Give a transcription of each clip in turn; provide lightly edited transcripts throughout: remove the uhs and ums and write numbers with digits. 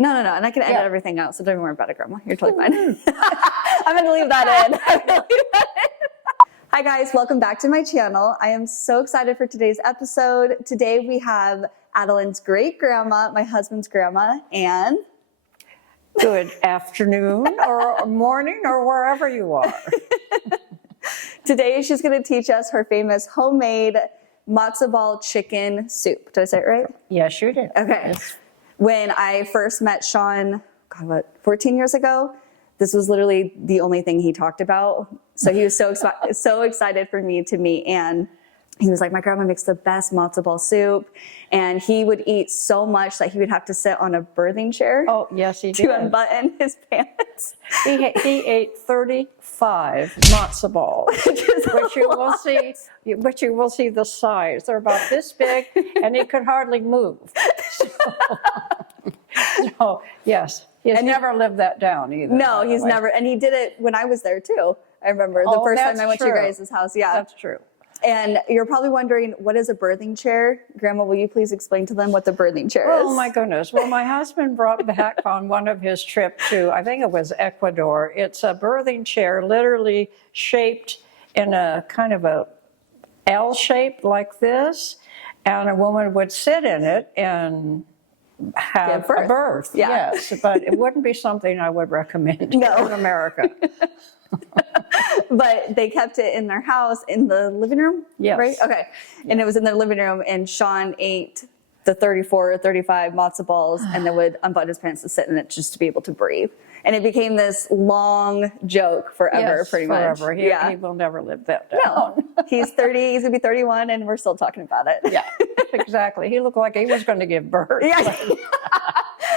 No, and I can edit everything out, so don't even worry about it, Grandma. You're totally fine. I'm going to leave that in. Hi guys, welcome back to my channel. I am so excited for today's episode. Today we have Adeline's great grandma, my husband's grandma, and good afternoon or morning or wherever you are. Today she's going to teach us her famous homemade matzo ball chicken soup. Did I say it right? Yes, you did. Okay. Yes. When I first met Sean, 14 years ago, this was literally the only thing he talked about. So he was so excited for me to meet Anne. He was like, my grandma makes the best matzo ball soup. And he would eat so much that he would have to sit on a birthing chair. Oh, yes, he did. To unbutton his pants. He ate 35 matzo balls, which you will see the size. They're about this big, and he could hardly move. So yes, he's never lived that down either. No, he's never. And he did it when I was there too. I remember the first time I went to your guys' house. Yeah, that's true. And you're probably wondering, what is a birthing chair? Grandma, will you please explain to them what the birthing chair is? Oh my goodness. Well, my husband brought back on one of his trips to, I think it was Ecuador. It's a birthing chair literally shaped in a kind of a L shape like this. And a woman would sit in it and have a birth. Yeah. Yes, but it wouldn't be something I would recommend in America. But they kept it in their house in the living room? Yes. Right? Okay. And it was in their living room, and Sean ate the 34 or 35 matzo balls and then would unbutton his pants to sit in it just to be able to breathe. And it became this long joke forever, pretty much. Forever. He will never live that down. No. He's 30, he's going to be 31, and we're still talking about it. Yeah, exactly. He looked like he was going to give birth. Yeah.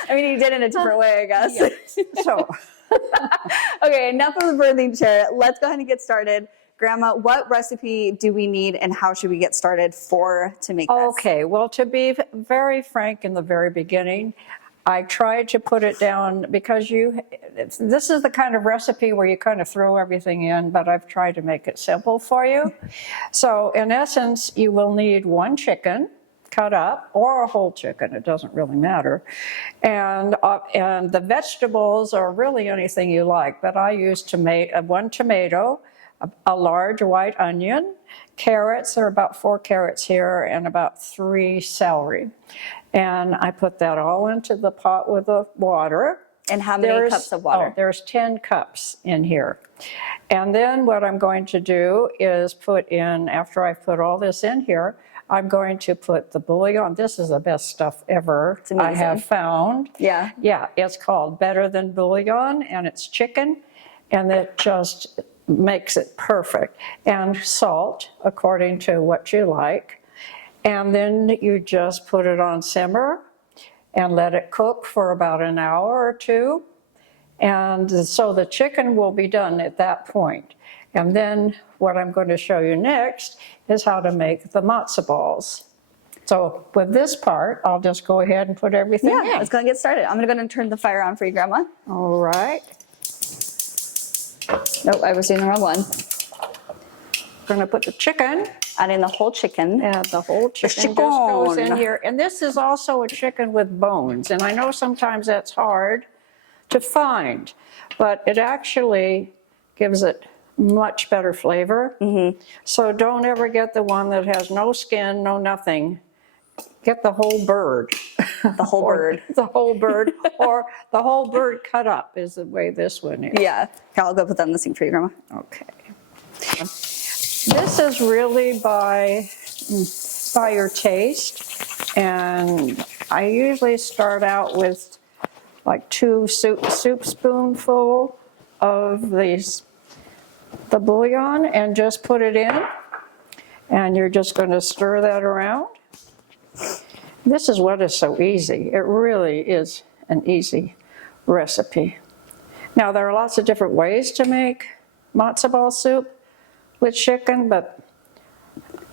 I mean, he did in a different way, I guess. Yeah. So. Okay, enough of the birthing chair. Let's go ahead and get started. Grandma, what recipe do we need and how should we get started to make this? Okay, well, to be very frank in the very beginning, I tried to put it down because this is the kind of recipe where you kind of throw everything in, but I've tried to make it simple for you. So in essence, you will need one chicken cut up, or a whole chicken, it doesn't really matter. And the vegetables are really anything you like, but I use one tomato, a large white onion, carrots, there are about 4 carrots here, and about 3 celery. And I put that all into the pot with the water. And how many cups of water? Oh, there's 10 cups in here. And then what I'm going to do is put in, after I've put all this in here, I'm going to put the bouillon. This is the best stuff ever I have found. Yeah. Yeah, it's called Better Than Bouillon, and it's chicken, and it just makes it perfect. And salt, according to what you like. And then you just put it on simmer and let it cook for about an hour or 2. And so the chicken will be done at that point. And then what I'm going to show you next is how to make the matzo balls. So with this part, I'll just go ahead and put everything in. Let's go and get started. I'm going to go and turn the fire on for you, Grandma. All right. Nope, I was doing the wrong one. Going to put the chicken. Adding the whole chicken. Yeah, the whole chicken just goes in here. And this is also a chicken with bones. And I know sometimes that's hard to find, but it actually gives it much better flavor. Mm-hmm. So don't ever get the one that has no skin, no nothing. Get the whole bird. The whole bird. The whole bird, or the whole bird cut up is the way this one is. Yeah. Here, I'll go put that in the sink for you, Grandma. Okay. This is really by your taste, and I usually start out with like 2 soup spoonful of the bouillon and just put it in, and you're just going to stir that around. This is what is so easy. It really is an easy recipe. Now, there are lots of different ways to make matzo ball soup with chicken,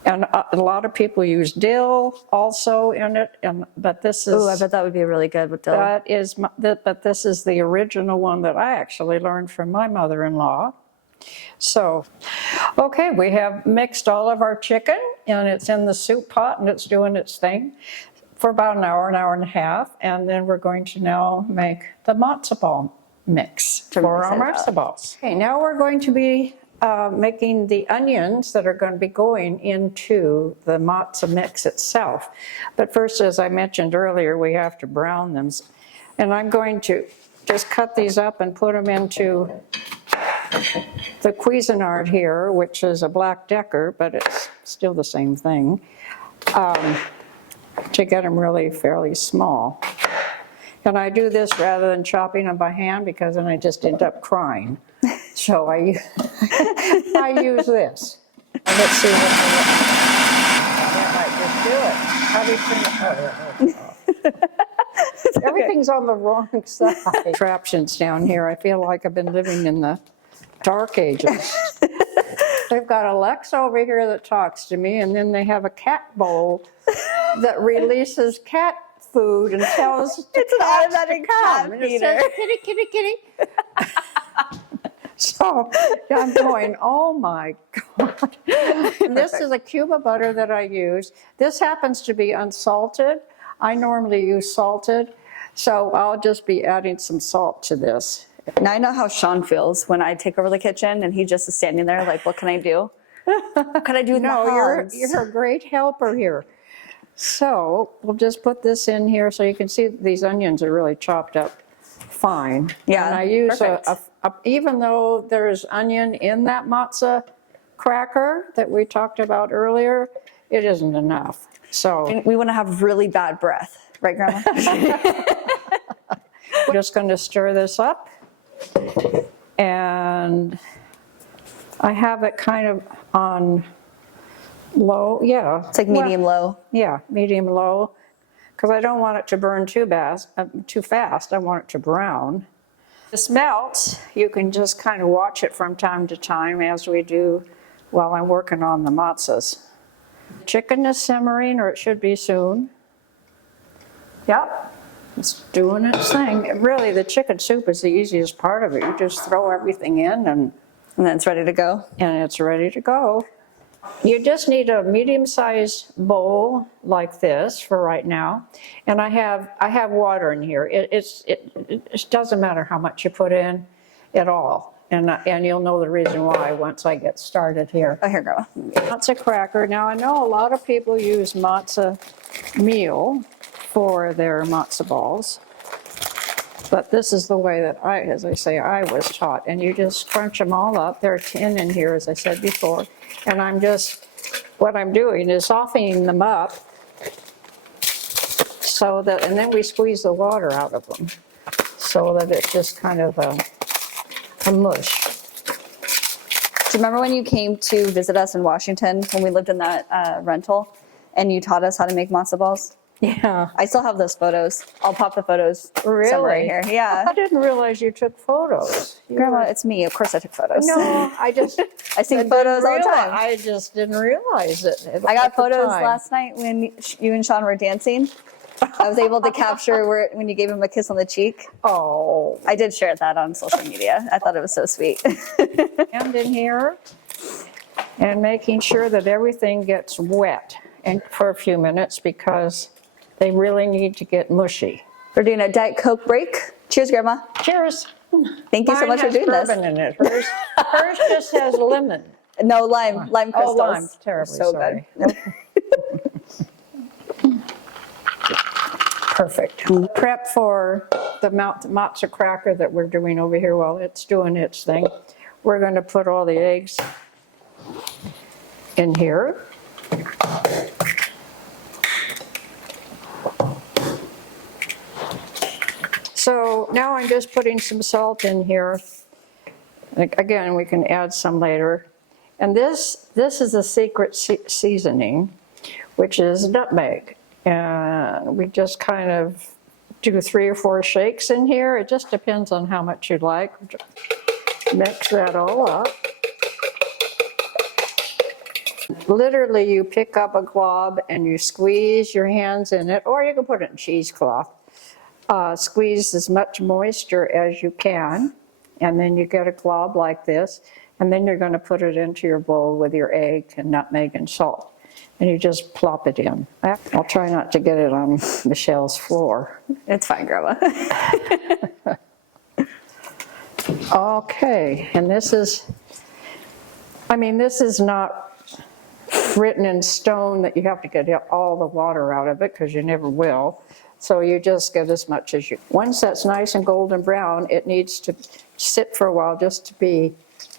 and a lot of people use dill also in it. But this is. Ooh, I bet that would be really good with dill. But this is the original one that I actually learned from my mother-in-law. So, okay, we have mixed all of our chicken, and it's in the soup pot, and it's doing its thing. for about an hour and a half, and then we're going to now make the matzo ball mix for our matzo balls. Okay, now we're going to be making the onions that are going to be going into the matzo mix itself. But first, as I mentioned earlier, we have to brown them. And I'm going to just cut these up and put them into the Cuisinart here, which is a black decker, but it's still the same thing, to get them really fairly small. And I do this rather than chopping them by hand because then I just end up crying. So I use this. Let's see what I might just do it. How do you turn it? Oh, everything's on the wrong side. Contraptions down here. I feel like I've been living in the dark ages. They've got Alexa over here that talks to me, and then they have a cat bowl that releases cat food and tells it's an automatic cat and feeder. it says, kitty, kitty, kitty. So I'm going, oh my God. And this is a cube of butter that I use. This happens to be unsalted. I normally use salted, so I'll just be adding some salt to this. Now I know how Sean feels when I take over the kitchen and he just is standing there like, what can I do? What can I do with my hands? You're a great helper here. So we'll just put this in here so you can see these onions are really chopped up fine. Yeah, and I use perfect. even though there's onion in that matzo cracker that we talked about earlier, it isn't enough. So We want to have really bad breath, right, Grandma? we're just going to stir this up. And I have it kind of on low, yeah. It's like medium low. Yeah, medium low, because I don't want it to burn too fast. I want it to brown. This melts. You can just kind of watch it from time to time as we do while I'm working on the matzos. Chicken is simmering, or it should be soon. Yep, it's doing its thing. Really, the chicken soup is the easiest part of it. You just throw everything in and then it's ready to go. it's ready to go. You just need a medium-sized bowl like this for right now. And I have water in here. It doesn't matter how much you put in at all. And you'll know the reason why once I get started here. Oh, here, Grandma. Matzo cracker. Now I know a lot of people use matzo meal for their matzo balls. But this is the way that as I say, I was taught. And you just crunch them all up. There are 10 in here, as I said before. And what I'm doing is softening them up so that, and then we squeeze the water out of them so that it's just kind of a mush. Do you remember when you came to visit us in Washington when we lived in that rental and you taught us how to make matzo balls? Yeah. I still have those photos. I'll pop the photos somewhere Really? here. Yeah. I didn't realize you took photos. Grandma, it's me. Of course I took photos. No, I just... I see photos all the time. I just didn't realize it. I got at the photos time. last night when you and Sean were dancing. I was able to capture when you gave him a kiss on the cheek. Oh. I did share that on social media. I thought it was so sweet. And in here, and making sure that everything gets wet and for a few minutes because they really need to get mushy. We're doing a Diet Coke break. Cheers, Grandma. Cheers. Thank you so much for doing this. Mine has bourbon in it. Hers just has lemon. No, lime crystals. Oh, lime. Terribly So sorry. good. Perfect. Prep for the matzo cracker that we're doing over here while it's doing its thing. We're going to put all the eggs in here. So now I'm just putting some salt in here. Again, we can add some later. And this is a secret seasoning, which is nutmeg. And we just kind of do 3 or 4 shakes in here. It just depends on how much you like. Mix that all up. Literally, you pick up a glob and you squeeze your hands in it, or you can put it in cheesecloth. Squeeze as much moisture as you can, and then you get a glob like this, and then you're going to put it into your bowl with your egg and nutmeg and salt. and you just plop it in. I'll try not to get it on Michelle's floor. It's fine, Grandma. Okay, and this is not written in stone that you have to get all the water out of it, because you never will. So you just get as much as you. Once that's nice and golden brown, it needs to sit for a while just to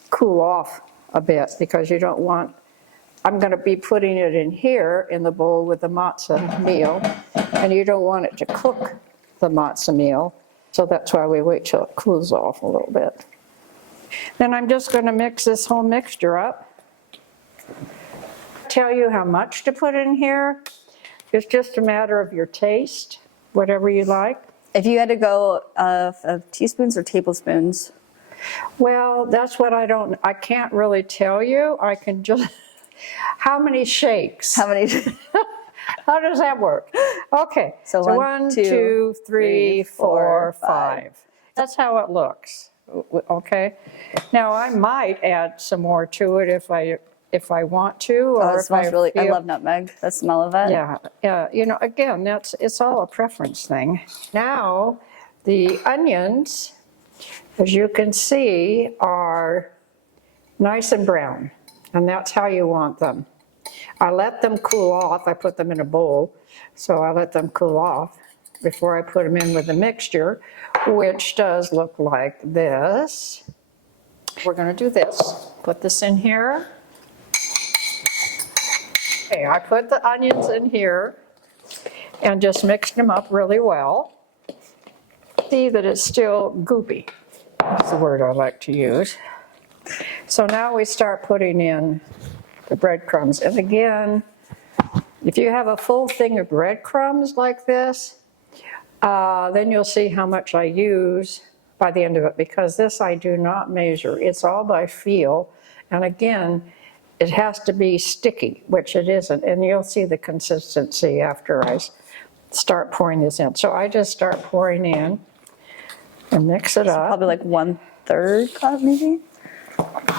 cool off a bit, because you don't want, I'm going to be putting it in here in the bowl with the matzo meal, and you don't want it to cook the matzo meal. So that's why we wait till it cools off a little bit. Then I'm just going to mix this whole mixture up. Tell you how much to put in here. It's just a matter of your taste, whatever you like. If you had to go of teaspoons or tablespoons? Well, that's what I can't really tell you. I can just, how many shakes? How many? How does that work? Okay, so 1, 2, 3, 4, 5. That's how it looks, okay? Now, I might add some more to it if I want to. Or it smells really, I love nutmeg, the smell of it. Yeah, you know, again, it's all a preference thing. Now, the onions, as you can see, are nice and brown, and that's how you want them. I let them cool off. I put them in a bowl, so I let them cool off before I put them in with the mixture, which does look like this. We're going to do this. Put this in here. Okay, I put the onions in here and just mixed them up really well. See that it's still goopy. That's the word I like to use. So now we start putting in the breadcrumbs. And again, if you have a full thing of breadcrumbs like this, then you'll see how much I use by the end of it, because this I do not measure. It's all by feel. And again, it has to be sticky, which it isn't. And you'll see the consistency after I start pouring this in. So I just start pouring in and mix it up. Probably like 1/3 cup maybe?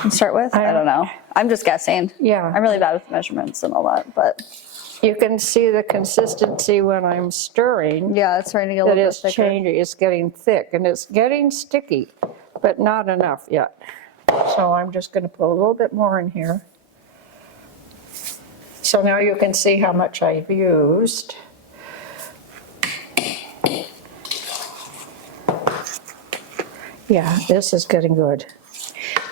And start with? I don't know. I'm just guessing. Yeah. I'm really bad with measurements and all that, but. You can see the consistency when I'm stirring. Yeah, it's starting to get a That little bit it's thicker. changing, it's getting thick, and it's getting sticky, but not enough yet. So I'm just going to put a little bit more in here. So now you can see how much I've used. Yeah, this is getting good.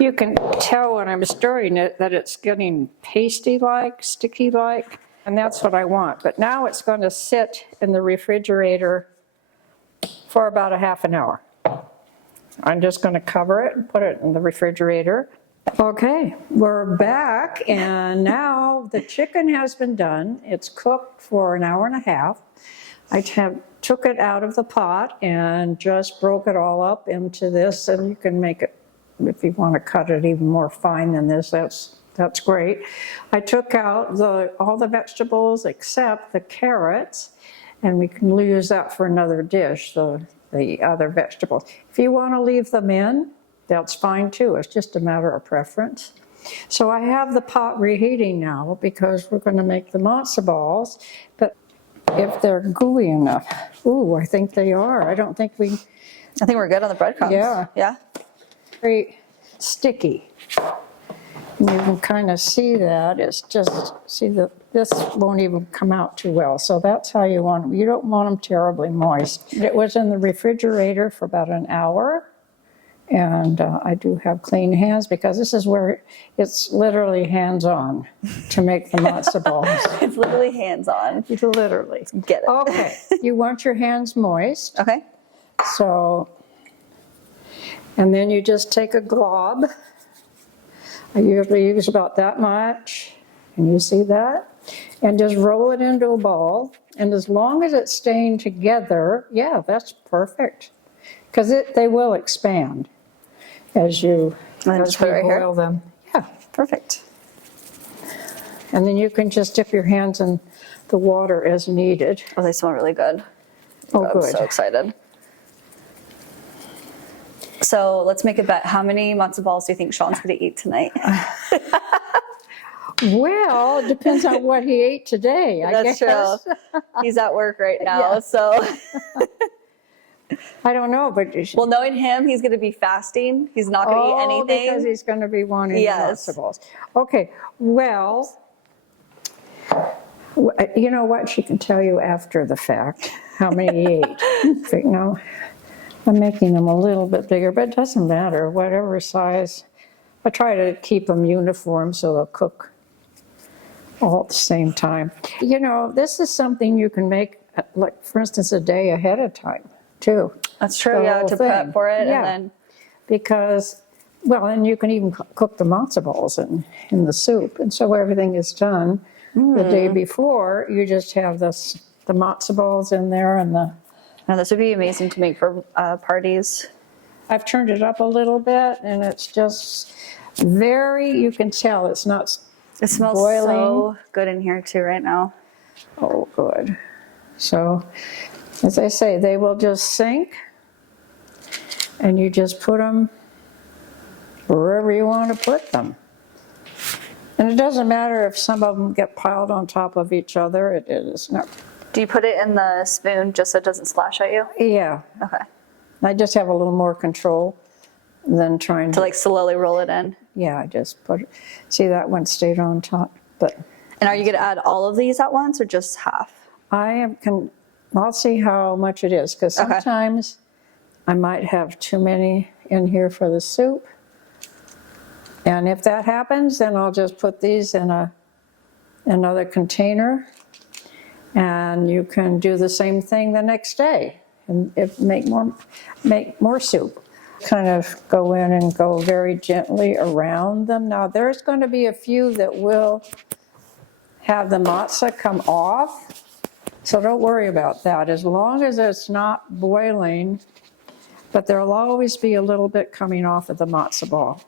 You can tell when I'm stirring it that it's getting pasty-like, sticky-like, and that's what I want. But now it's going to sit in the refrigerator for about a half an hour. I'm just going to cover it and put it in the refrigerator. Okay, we're back, and now the chicken has been done. It's cooked for an hour and a half. I took it out of the pot and just broke it all up into this, and you can make it, if you want to cut it even more fine than this, that's great. I took out all the vegetables except the carrots, and we can use that for another dish, the other vegetables. If you want to leave them in, that's fine too. It's just a matter of preference. So I have the pot reheating now because we're going to make the matzo balls, but if they're gooey enough, ooh, I think they are. I think we're good on the breadcrumbs. Yeah. Yeah. Very sticky. And you can kind of see that. It's just, this won't even come out too well. So that's how you want them. You don't want them terribly moist. It was in the refrigerator for about an hour. And I do have clean hands because this is where it's literally hands-on to make the matzo balls. It's literally hands-on. Literally. Get it. Okay. You want your hands moist. Okay. So, and then you just take a glob. I usually use about that much. Can you see that? And just roll it into a ball. And as long as it's staying together, yeah, that's perfect. Because they will expand as you boil them. Yeah, perfect. And then you can just dip your hands in the water as needed. Oh, they smell really good. Oh, I'm good. so excited. So let's make a bet. How many matzo balls do you think Sean's going to eat tonight? Well, it depends on what he ate today, I That's guess. true. He's at work right now, Yeah. so. I don't know, but Well, knowing him, he's going to be fasting. He's not going to eat anything. because he's going to be wanting Yes. matzo balls. Okay, well, you know what? She can tell you after the fact how many he ate. No, I'm making them a little bit bigger, but it doesn't matter, whatever size. I try to keep them uniform so they'll cook all at the same time. You know, this is something you can make, like, for instance, a day ahead of time, too. That's true, The yeah, whole to thing. prep for it. Yeah. And then, Because, well, and you can even cook the matzo balls in the soup. And so everything is done the day before. You just have the matzo balls in there and the... now this would be amazing to make for parties. I've turned it up a little bit and it's just very, you can tell it's not It smells boiling. so good in here too right now. Oh, good. So, as I say, they will just sink and you just put them wherever you want to put them. And it doesn't matter if some of them get piled on top of each other. It is not. Do you put it in the spoon just so it doesn't splash at you? Yeah, Okay. I just have a little more control than trying To like slowly roll it in. Yeah, I just put it. See, that one stayed on top, but And are you going to add all of these at once or just half? I'll see how much it is, because Okay. sometimes I might have too many in here for the soup. And if that happens, then I'll just put these in another container. And you can do the same thing the next day and make more soup. Kind of go in and go very gently around them. Now there's going to be a few that will have the matzah come off, so don't worry about that as long as it's not boiling, but there'll always be a little bit coming off of the matzo ball.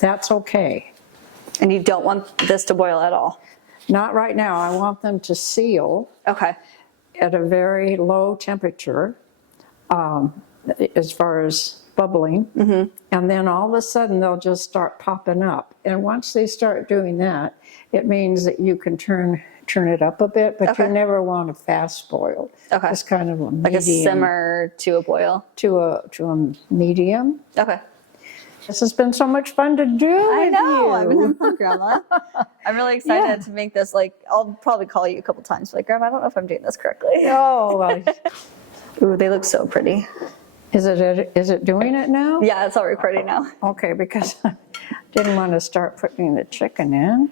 That's okay. And you don't want this to boil at all? Not right now. I want them to seal Okay. at a very low temperature as far as bubbling. And then all of a sudden they'll just start popping up. And once they start doing that, it means that you can turn it up a bit, but you never want a fast boil. Okay. It's kind of a medium. Like a simmer to a boil? To a medium. Okay. This has been so much fun to do I with know. you. I've been having fun, Grandma. I'm really excited to make this. Like, I'll probably call you a couple times. Like, Grandma, I don't know if I'm doing this correctly. Oh, well, Ooh, they look so pretty. is it doing it now? Yeah, it's all recording now. Okay, because I didn't want to start putting the chicken in.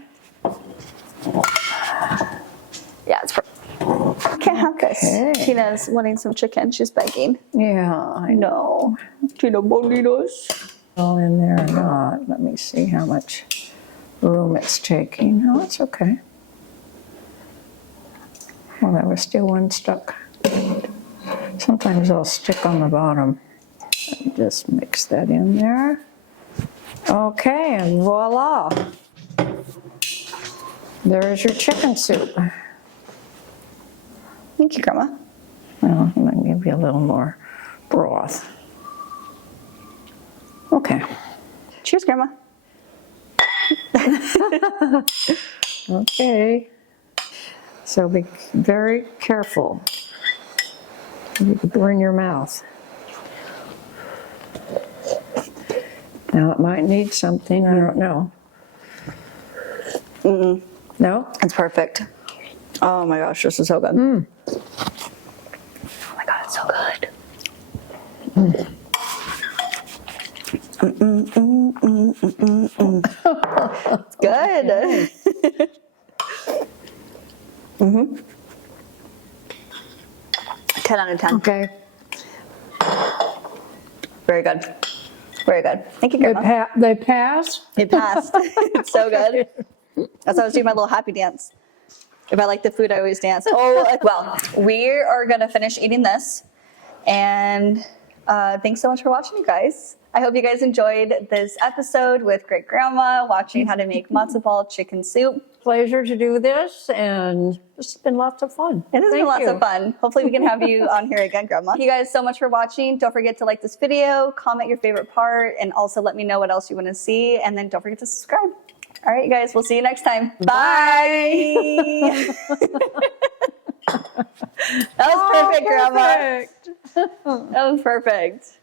Yeah, it's can't have this. Okay. Tina's wanting some chicken. She's begging. Yeah, I know. Tina bonitos. All in there or not. Let me see how much room it's taking. No, it's okay. Well, there was still one stuck. Sometimes I'll stick on the bottom. Just mix that in there. Okay, and voila. There's your chicken soup. Thank you, Grandma. Well, I'm going to give you a little more broth. Okay. Cheers, Grandma. Okay. So be very careful. You could burn your mouth. Now it might need something, I don't know. No? It's perfect. Oh my gosh, this is so good. Oh my God, it's so good. It's good. 10 out of 10. Okay. Very good. Very good. Thank you, Grandma. They pass? It passed. It's so good. That's why I was doing my little happy dance. If I like the food, I always dance. Oh, well, we are going to finish eating this. And thanks so much for watching, you guys. I hope you guys enjoyed this episode with Great Grandma, watching how to make matzo ball chicken soup. Pleasure to do this, and this has been lots of fun. It has been lots of fun. Hopefully we can have you on here again, Grandma. Thank you guys so much for watching. Don't forget to like this video, comment your favorite part, and also let me know what else you want to see. And then don't forget to subscribe. All right, you guys, we'll see you next time. Bye. That was perfect, Grandma. Perfect. That was perfect.